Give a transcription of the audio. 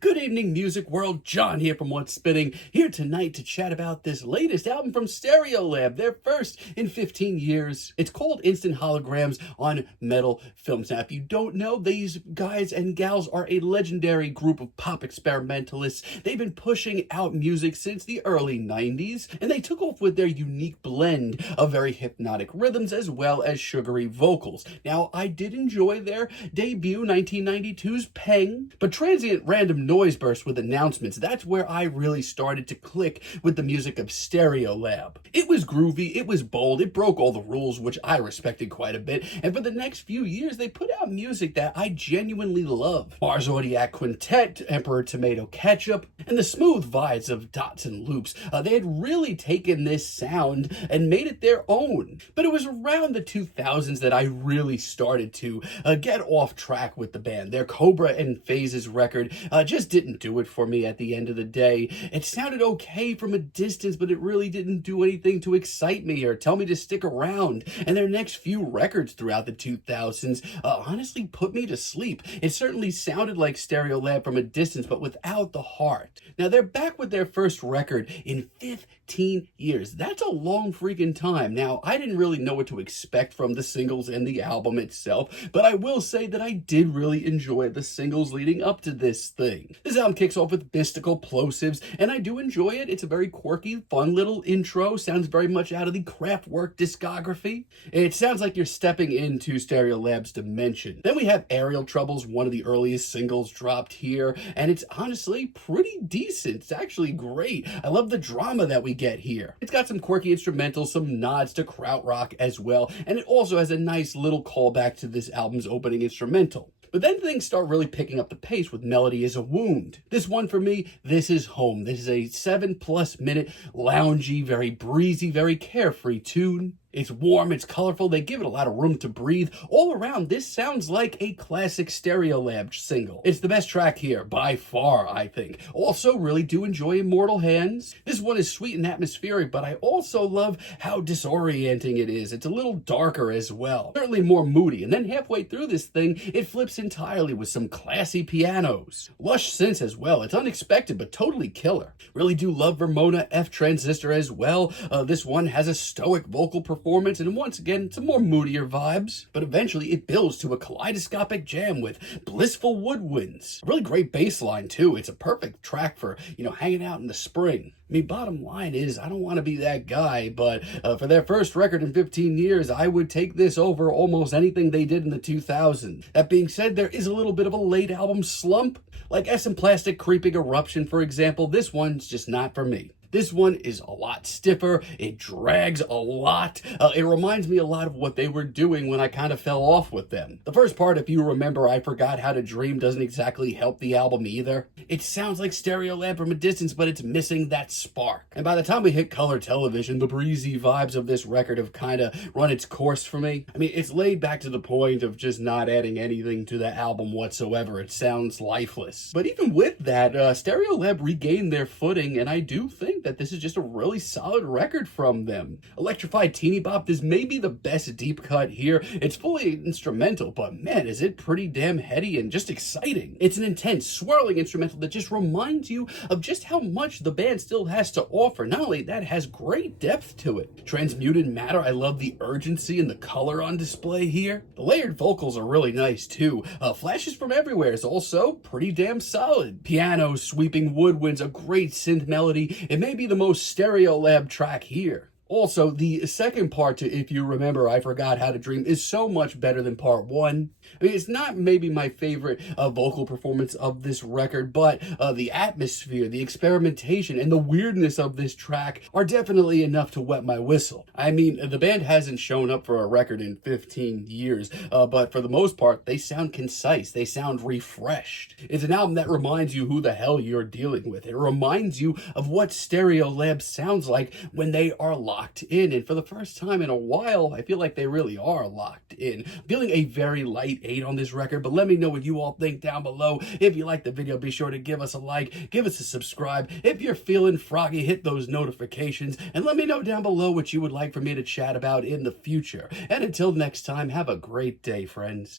Good evening, music world. John here from What's Spinning, here tonight to chat about this latest album from Stereolab, their first in 15 years. It's called Instant Holograms on Metal Films. Now, if you don't know, these guys and gals are a legendary group of pop experimentalists. They've been pushing out music since the early 90s, and they took off with their unique blend of very hypnotic rhythms as well as sugary vocals. Now, I did enjoy their debut, 1992's Peng, but transient random noise bursts with announcements, that's where I really started to click with the music of Stereolab. It was groovy, it was bold, it broke all the rules, which I respected quite a bit, and for the next few years they put out music that I genuinely love. Mars Zodiac Quintet, Emperor Tomato Ketchup, and the smooth vibes of dots and loops. They had really taken this sound and made it their own. But it was around the 2000s that I really started to get off track with the band. Their Cobra and Phases record just didn't do it for me at the end of the day. It sounded okay from a distance, but it really didn't do anything to excite me or tell me to stick around. And their next few records throughout the 2000s honestly put me to sleep. It certainly sounded like Stereolab from a distance, but without the heart. Now they're back with their first record in 15 years. That's a long freaking time. Now, I didn't really know what to expect from the singles and the album itself, but I will say that I did really enjoy the singles leading up to this thing. This album kicks off with Mystical Plosives, and I do enjoy it. It's a very quirky, fun little intro. Sounds very much out of the Kraftwerk discography. It sounds like you're stepping into Stereolab's dimension. Then we have Aerial Troubles, one of the earliest singles dropped here, and it's honestly pretty decent. It's actually great. I love the drama that we get here. It's got some quirky instrumentals, some nods to Krautrock as well, and it also has a nice little callback to this album's opening instrumental. But then things start really picking up the pace with Melodie is a Wound. This one for me, this is home. This is a 7+ minute, loungy, very breezy, very carefree tune. It's warm, it's colorful, they give it a lot of room to breathe. All around, this sounds like a classic Stereolab single. It's the best track here, by far, I think. Also, really do enjoy Immortal Hands. This one is sweet and atmospheric, but I also love how disorienting it is. It's a little darker as well. Certainly more moody, and then halfway through this thing, it flips entirely with some classy pianos. Lush synths as well. It's unexpected, but totally killer. Really do love Vermona F Transistor as well. This one has a stoic vocal performance, and once again, some more moodier vibes, but eventually it builds to a kaleidoscopic jam with blissful woodwinds. A really great bass line too. It's a perfect track for, hanging out in the spring. I mean, bottom line is, I don't want to be that guy, but for their first record in 15 years, I would take this over almost anything they did in the 2000s. That being said, there is a little bit of a late album slump. Like SM Plastic Creeping Eruption, for example, this one's just not for me. This one is a lot stiffer, it drags a lot, it reminds me a lot of what they were doing when I kind of fell off with them. The first part, if you remember, I Forgot How to Dream, doesn't exactly help the album either. It sounds like Stereolab from a distance, but it's missing that spark. And by the time we hit Color Television, the breezy vibes of this record have kind of run its course for me. I mean, it's laid back to the point of just not adding anything to the album whatsoever. It sounds lifeless. But even with that, Stereolab regained their footing, and I do think that this is just a really solid record from them. Electrified Teenybop, this may be the best deep cut here. It's fully instrumental, but man, is it pretty damn heady and just exciting. It's an intense, swirling instrumental that just reminds you of just how much the band still has to offer. Not only that, it has great depth to it. Transmuted Matter, I love the urgency and the color on display here. The layered vocals are really nice too. Flashes from Everywhere is also pretty damn solid. Piano, sweeping woodwinds, a great synth melody. It may be the most Stereolab track here. Also, the second part to If You Remember I Forgot How to Dream is so much better than part one. I mean, it's not maybe my favorite vocal performance of this record, but the atmosphere, the experimentation, and the weirdness of this track are definitely enough to wet my whistle. I mean, the band hasn't shown up for a record in 15 years, but for the most part, they sound concise, they sound refreshed. It's an album that reminds you who the hell you're dealing with. It reminds you of what Stereolab sounds like when they are locked in, and for the first time in a while, I feel like they really are locked in. I'm feeling a very light 8 on this record, but let me know what you all think down below. If you like the video, be sure to give us a like, give us a subscribe. If you're feeling froggy, hit those notifications, and let me know down below what you would like for me to chat about in the future. And until next time, have a great day, friends.